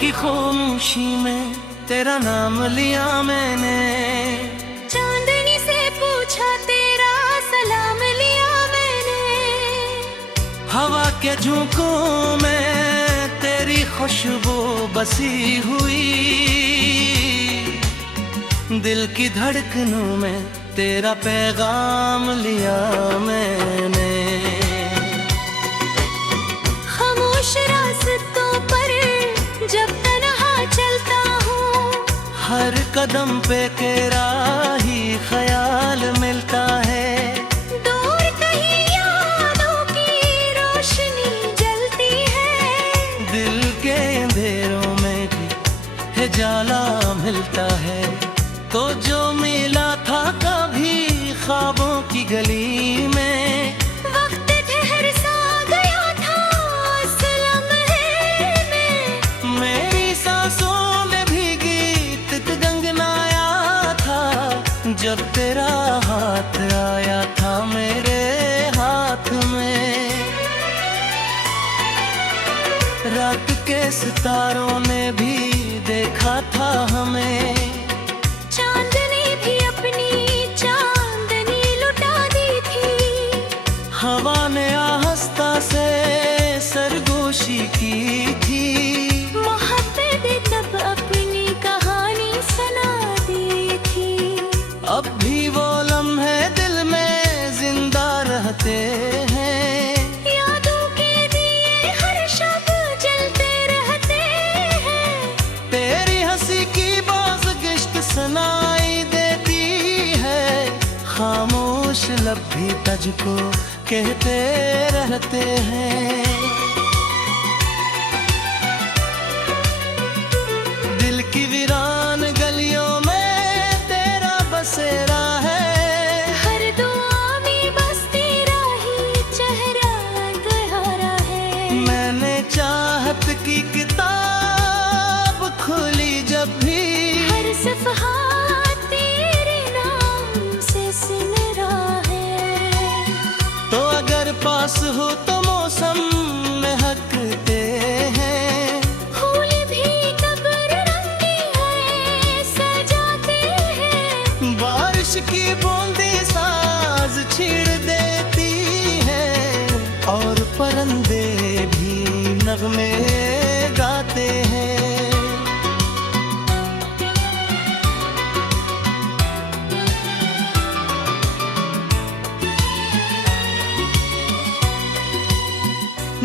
की खामोशी में तेरा नाम लिया मैंने, चांदनी से पूछा तेरा सलाम लिया मैंने, हवा के झोंकों में तेरी खुशबू बसी हुई, दिल की धड़कनों में तेरा पैगाम लिया मैंने। खामोश रास्तों पर जब तन्हा चलता हूँ, हर कदम पे तेरा ही ख्याल मिलता है। दूर कहीं यादों की रोशनी जलती है, दिल के अंधेरों में भी है जाला मिलता है। तो जो मिला था कभी ख्वाबों की गली में, वक्त ठहर सा गया था उस लम्हे में, मेरी सांसों में भी गीत गंगनाया था, जब तेरा हाथ आया था मेरे हाथ में। रात के सितारों ने भी देखा था हमें, चांदनी भी अपनी चांदनी लुटा दी थी, हवा ने आहिस्ता से सरगोशी की थी। मोहब्बत ने तब अपनी कहानी सुना दी थी। अब भी वो लम्हे दिल में जिंदा रहते हैं, यादों के दिए हर शब जलते रहते हैं, तेरी हंसी की बाज़गिश्त सुनाई देती है, खामोश लब भी तुझको कहते रहते हैं। दिल की वीरान गलियों में तेरा बसेरा है, हर दुआ में बस तेरा ही चेहरा दोहरा है। मैंने चाहत की किताब खोली जब भी, हर सफ़हा तेरे नाम से सिमरा है। तो अगर पास हो तो मौसम महकते हैं, फूल भी कब्र रंगी है सजाते हैं, बारिश की बूंदी साज छेड़ देती है, और परिंदे भी नगमे गाते हैं।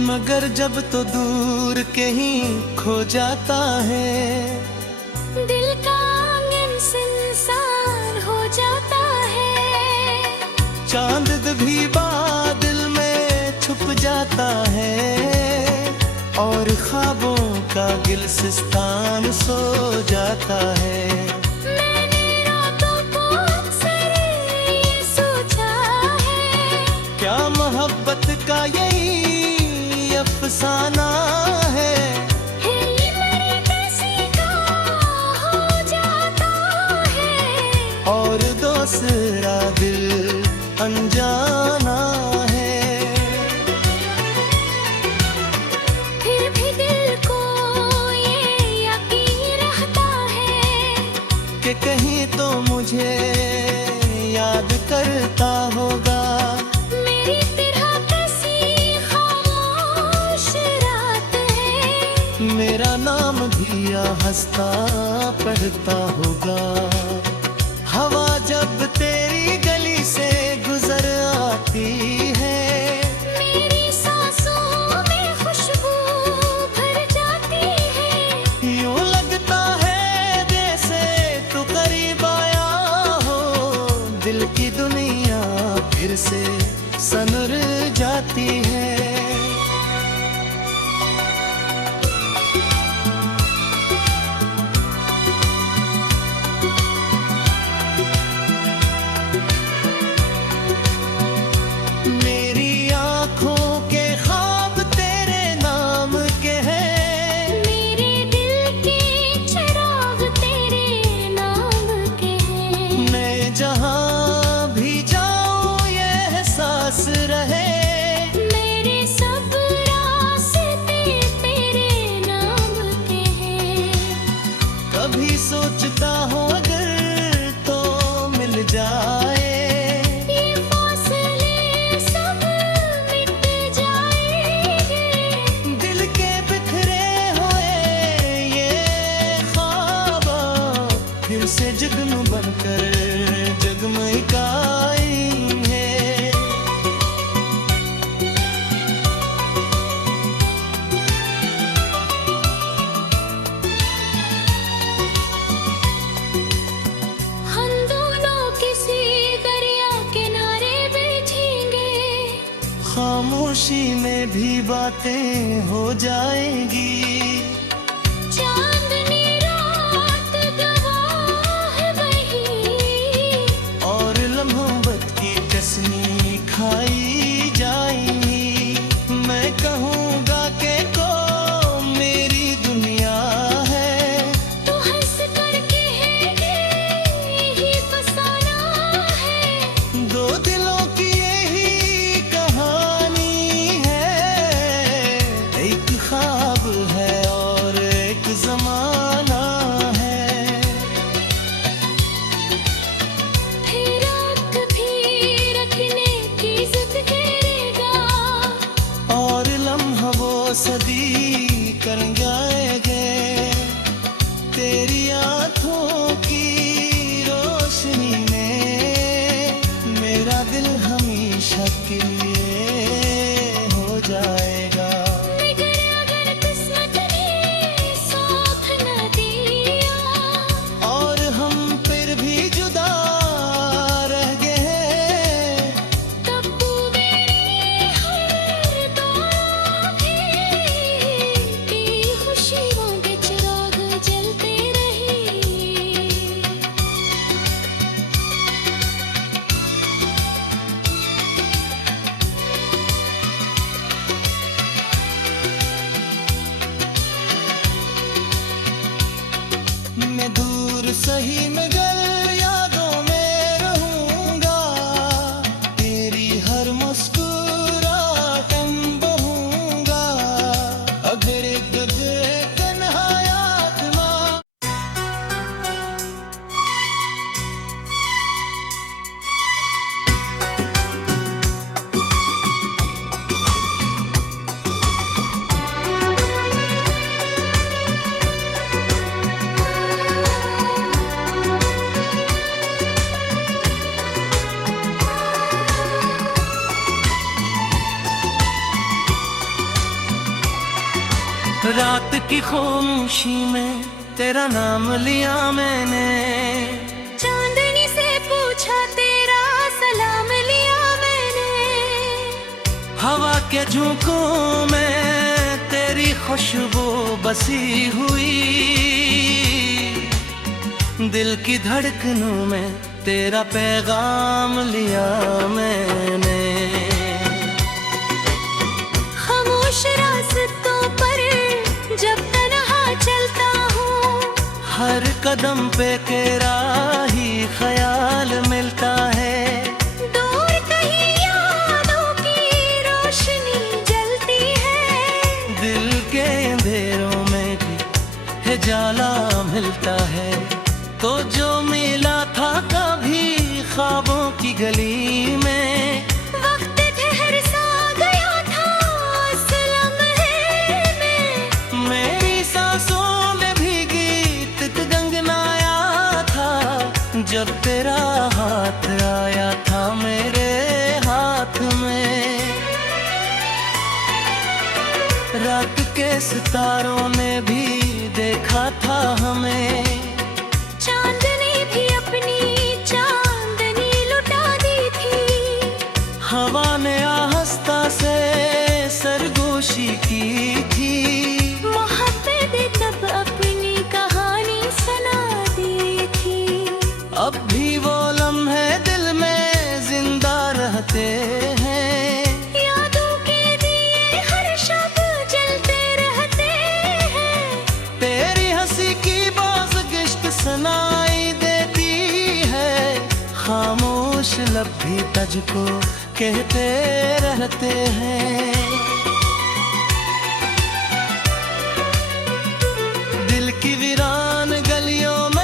मगर जब तो दूर कहीं खो जाता है, दिल का आंगन सुनसान हो जाता है, चांद भी बादल में छुप जाता है, और ख्वाबों का गिलसिस्तान सो जाता है। मैंने रातों को अक्सर ये सोचा है, क्या मोहब्बत का यही अफसाना है, ये मेरे किसी का हो जाता है, और दूसरा दिल अनजाना है। फिर भी दिल को ये यकीन रहता है, कि कहीं तो मुझे याद करता होगा। मेरी तरह किसी खामोश रात है, मेरा नाम भी हंसता पढ़ता होगा। हवा जब तेरी गली से गुजर आती है, मेरी सांसों में खुशबू भर जाती है, यूं लगता है जैसे तू करीब आया हो, दिल की दुनिया फिर से सनर जाती है। सोचता हूँ अगर तो मिल जाए, ये फासले सब मिट जाएंगे। दिल के बिखरे हुए ये ख्वाब फिर से जुगनू बनकर जगमगाएंगे। हम दोनों किसी दरिया किनारे बैठेंगे। खामोशी में भी बातें हो जाएंगी। चांदनी रात गवाह है वही, और मोहब्बत की कसमी खाई जाएंगी। मैं कहूँगा कि को मेरी दुनिया है, तो हंस कर कहेंगे यही फसाना है। दो दिलों की यही कहानी है। एक ख्वाब है और एक जमाना है। फिर कभी रखने की जिद करेगा, और लम्हा वो सदी कर जाएंगे। तेरी आँखों की रोशनी में मेरा दिल हमेशा के लिए हो जाएगा। मगर अगर किस्मत ने साथ न दिया, और हम फिर भी जुदा रह गए, तब तू मेरी हर दुआ की खुशियों के चिराग जलते रहे। मैं दूर सही मगर यादों में रहूंगा। तेरी हर मुस्कुराहट में बहूंगा। अगर एक तन्हायात माँ रात की खामोशी में तेरा नाम लिया मैंने। चांदनी से पूछा तेरा सलाम लिया मैंने। हवा के झोंकों में तेरी खुशबू बसी हुई। दिल की धड़कनों में तेरा पैगाम लिया मैंने। खामोश रास्तों पर जब तन्हा चलता हूँ, हर कदम पे तेरा ही ख्याल मिलता है। दूर कहीं यादों की रोशनी जलती है। दिल के अंधेरों में भी है जाला मिलता है। तो जो मिला था कभी ख्वाबों की गली में, वक्त ठहर सा गया था उस लम्हे में। मेरी सांसों में भी गीत गंगनाया था। जब तेरा हाथ आया था मेरे हाथ में। रात के सितारों ने भी देखा था हमें। चांदनी भी अपनी चांदनी लुटा दी थी। हवा ने आहिस्ता से सरगोशी की थी। मोहब्बत ने तब अपनी कहानी सुना दी थी। अब भी वो लम्हे दिल में जिंदा रहते हैं। यादों के दिए हर शब जलते रहते हैं। तेरी हंसी की बाज गिश्त सुनाई देती है। खामोश लब भी तुझको कहते रहते हैं। दिल की वीरान गलियों में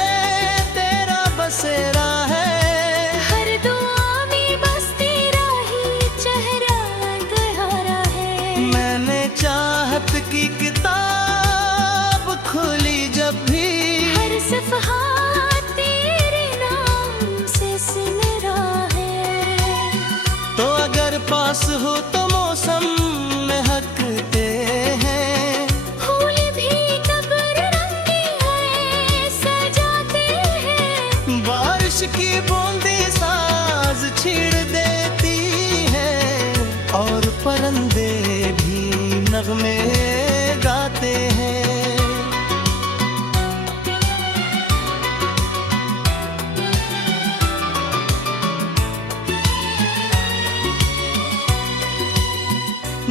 नगमे गाते हैं।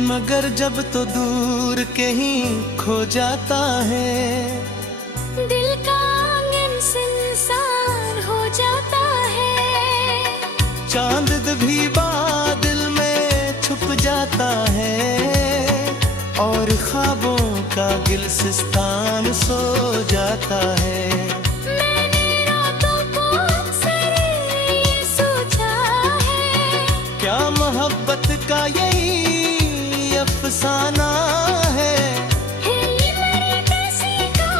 मगर जब तो दूर कहीं खो जाता है, दिल का आंगन सुनसान हो जाता है। चांद भी बादल में छुप जाता है, और ख्वाबों का गिलसिस्तान सो जाता है। मैंने रातों को अक्सर ये सोचा है, क्या मोहब्बत का यही अफसाना है? ये मेरे किसी का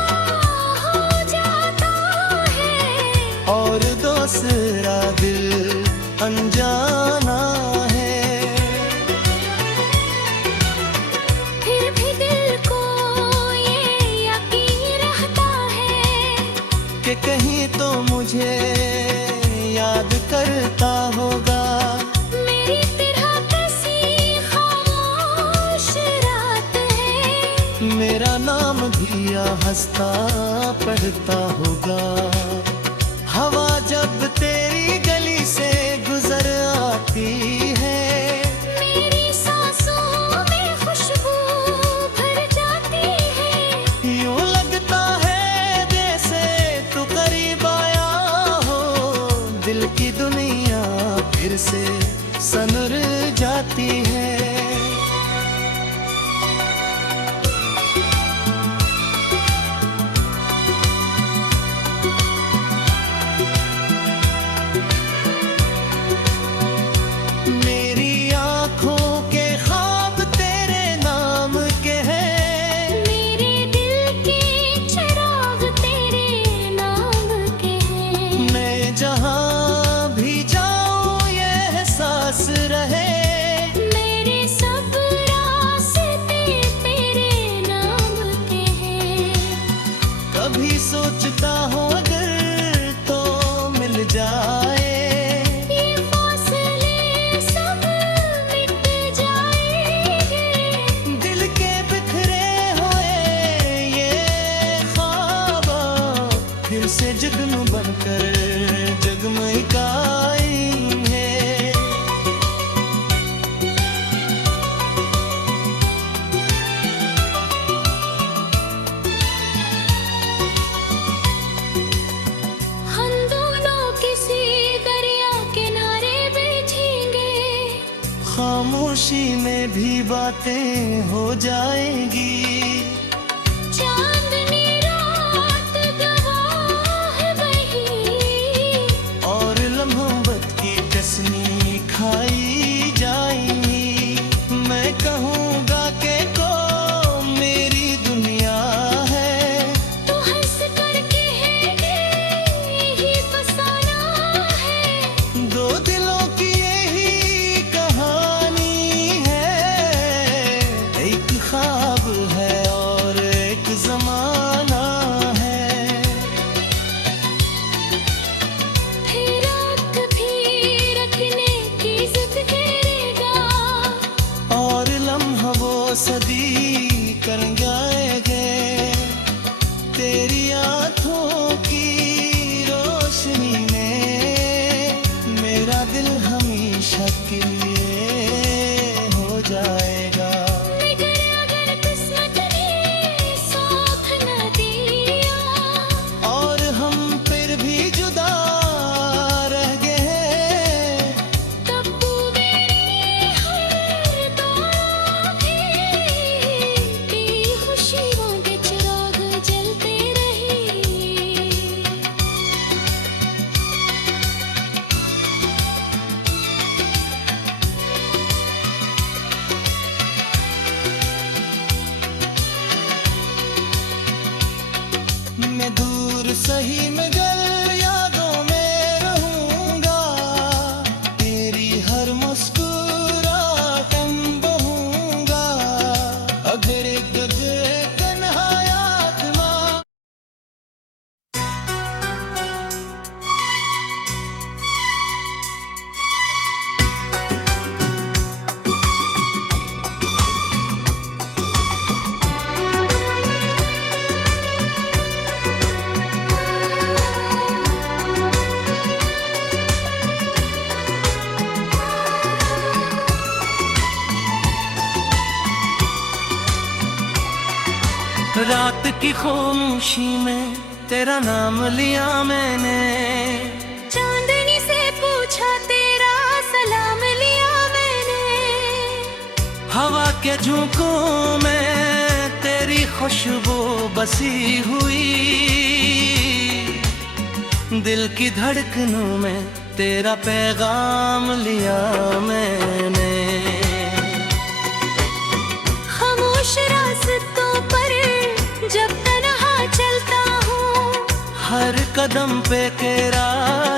हो जाता है, और दूसरा दिल अनजाना है। फिर भी दिल को ये यकीन रहता है कि कहीं तो मुझे याद करता होगा। मेरी तरह कैसी खामोश रात है, मेरा नाम भी हंसता पढ़ता होगा। हवा जब तेरी गली से गुजर आती है, मेरी सांसों में खुशबू भर जाती है। यूं लगता है जैसे तू करीब आया हो, दिल की दुनिया फिर से सनर जाती है। मेरी आँखों के ख्वाब तेरे नाम के हैं, मेरे दिल के चिराग तेरे नाम के हैं। मैं जहाँ भी जाऊँ ये एहसास रहे, मेरे सब रास्ते तेरे नाम के हैं। कभी सोचता हूँ अगर तो मिल जाए, ये फासले सब मिट जाएंगे, दिल के बिखरे हुए ये ख्वाब फिर से जुगनू बनकर जगमगाएंगे। हम दोनों किसी दरिया किनारे बैठेंगे, खामोशी में भी बातें हो जाएंगी। चांदनी रात गवाह बही, और लम्हों की कसनी खाई जाएंगी। मैं कहूँगा कि को मेरी दुनिया है, तो हंस कर कहेंगे यही फसाना है। दो दिलों की यही कहानी है, एक ख्वाब है की खामोशी में तेरा नाम लिया मैंने, चांदनी से पूछा तेरा सलाम लिया मैंने, हवा के झोंकों में तेरी खुशबू बसी हुई, दिल की धड़कनों में तेरा पैगाम लिया मैंने। खामोश रास्तों पर जब तन्हा चलता हूँ, हर कदम पे तेरा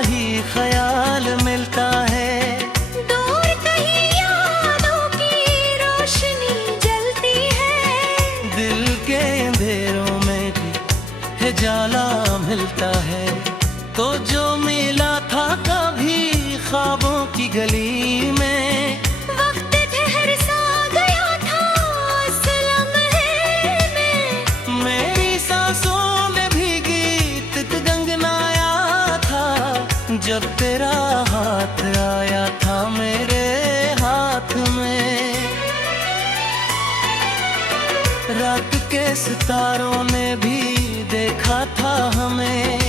ही ख्याल मिलता है, दूर कहीं यादों की रोशनी जलती है, दिल के अंधेरों में भी है जाला मिलता है। तो जो मिला था कभी ख्वाबों की गली में, वक्त ठहर सा गया था उस लम्हे में, मेरी सांसों में भी गीत गंगनाया था, जब तेरा हाथ आया था मेरे हाथ में। रात के सितारों ने भी देखा था हमें,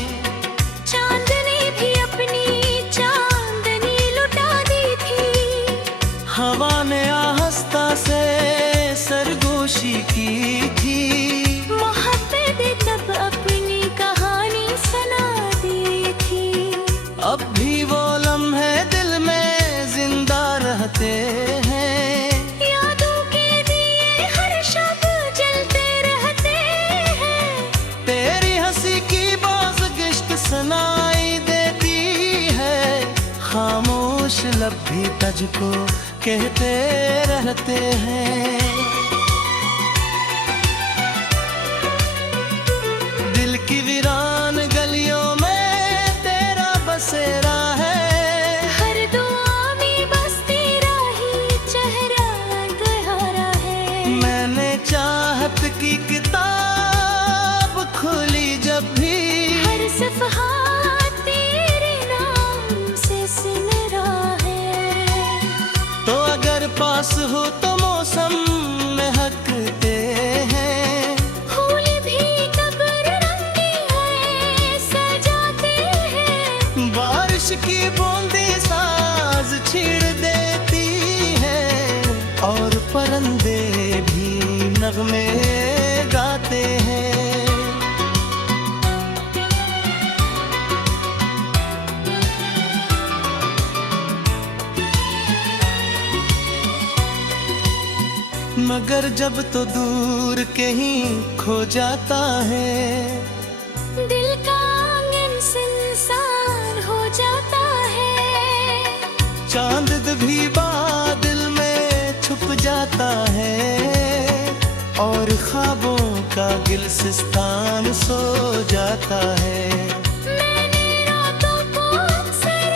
चांदनी भी अपनी चांदनी लुटा दी थी, हवा ने आहिस्ता से सरगोशी की थी, मोहब्बत तब अपनी कहानी सुना दी थी। अब भी वो लम्हे दिल में जिंदा रहते हैं, यादों के दिए हर शब जलते रहते हैं, तेरी हंसी की बाज गिश्त सुनाई देती है, खामोश लब भी तुझको कहते रहते हैं। दिल की वीरान गलियों में तेरा बसेरा है, हर दुआ में बस तेरा ही चेहरा तुम्हारा है। मैंने चाहत की किताब खोली जब भी, हर सफ़हा तेरे नाम से सिमरा है, तो अगर पास हो तो मौसम महकते हैं, फूल भी कब्र रंगी है सजाते हैं, बारिश की बूंदी साज छेड़ देती है, और परिंदे भी नगमे गाते हैं। मगर जब तो दूर कहीं खो जाता है, दिल का आंगन सुनसान हो जाता है, चांद भी बादल में छुप जाता है, और ख्वाबों का गिलसिस्तान सो जाता है। मैंने रातों को अक्सर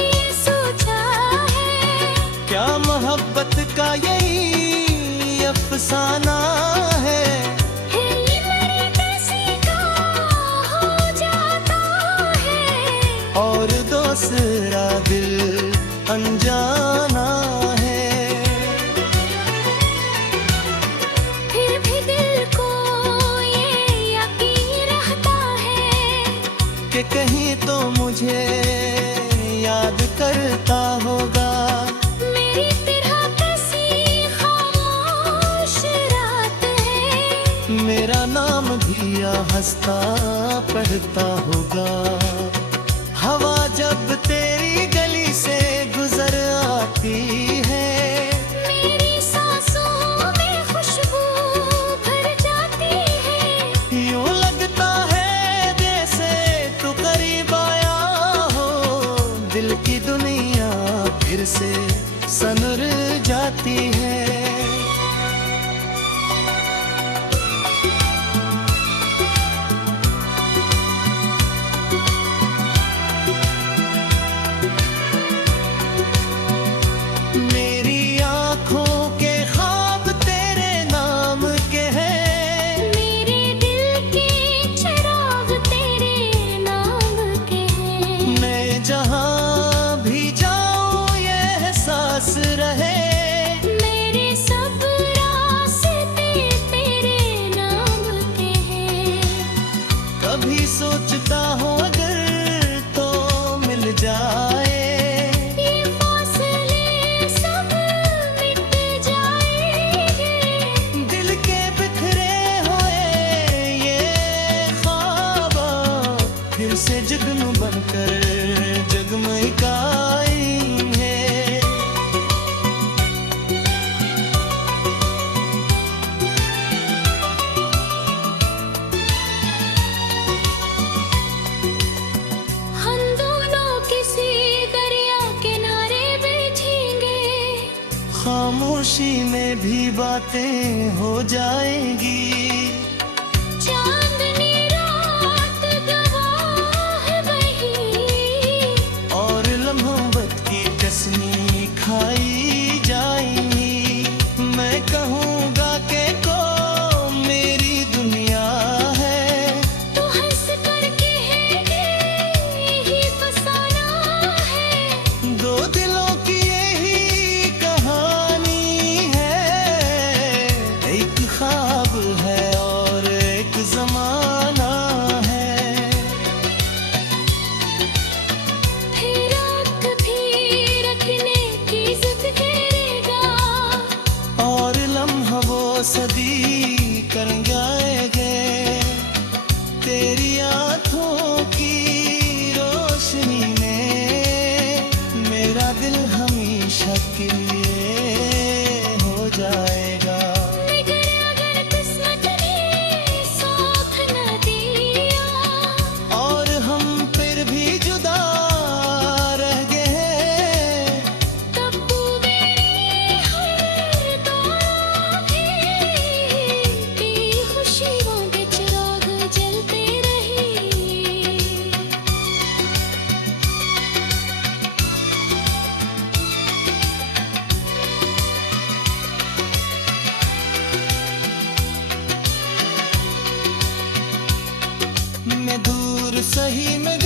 ये सोचा है, क्या मोहब्बत का यही अफसाना है, ये मेरे किसी का हो जाता है, और दूसरा दिल अनजाना है। फिर भी दिल को ये यकीन रहता है, कि कहीं तो मुझे याद करता होगा, मेरी तरह कैसी खामोश रात है, मेरा नाम भी हंसता पढ़ता होगा। हवा जब तेरी गली से गुजर आती है, मेरी सांसों में खुशबू भर जाती है, यूं लगता है जैसे तू करीब आया हो, दिल की दुनिया फिर से सनर जाती है। मेरी आँखों के ख्वाब तेरे नाम के हैं, मेरे दिल के चिराग तेरे नाम के हैं, नए जहां बनकर जग में कायम है। हम दोनों किसी दरिया किनारे बैठेंगे, खामोशी में भी बातें हो जाएंगी। चांदनी रात गवाह वही, और लम्हों वक्त की कसमी खाई जाएंगी। मैं कहूँगा कि को मेरी दुनिया है, तो हंस कर कहेंगे यही फसाना है। दो दिलों की यही कहानी है। एक ख्वाब है और एक जमाना है। फिर कभी रखने की जिद करेगा, और लम्हा वो सदी कर जाएंगे। तेरी आँखों की रोशनी में मेरा दिल हमेशा के लिए हो जाएगा। मगर अगर किस्मत ने साथ न दिया, और हम फिर भी जुदा रह गए, तब तू मेरी हर दुआ की खुशियों के चिराग जलते रहे। मैं दूर सही में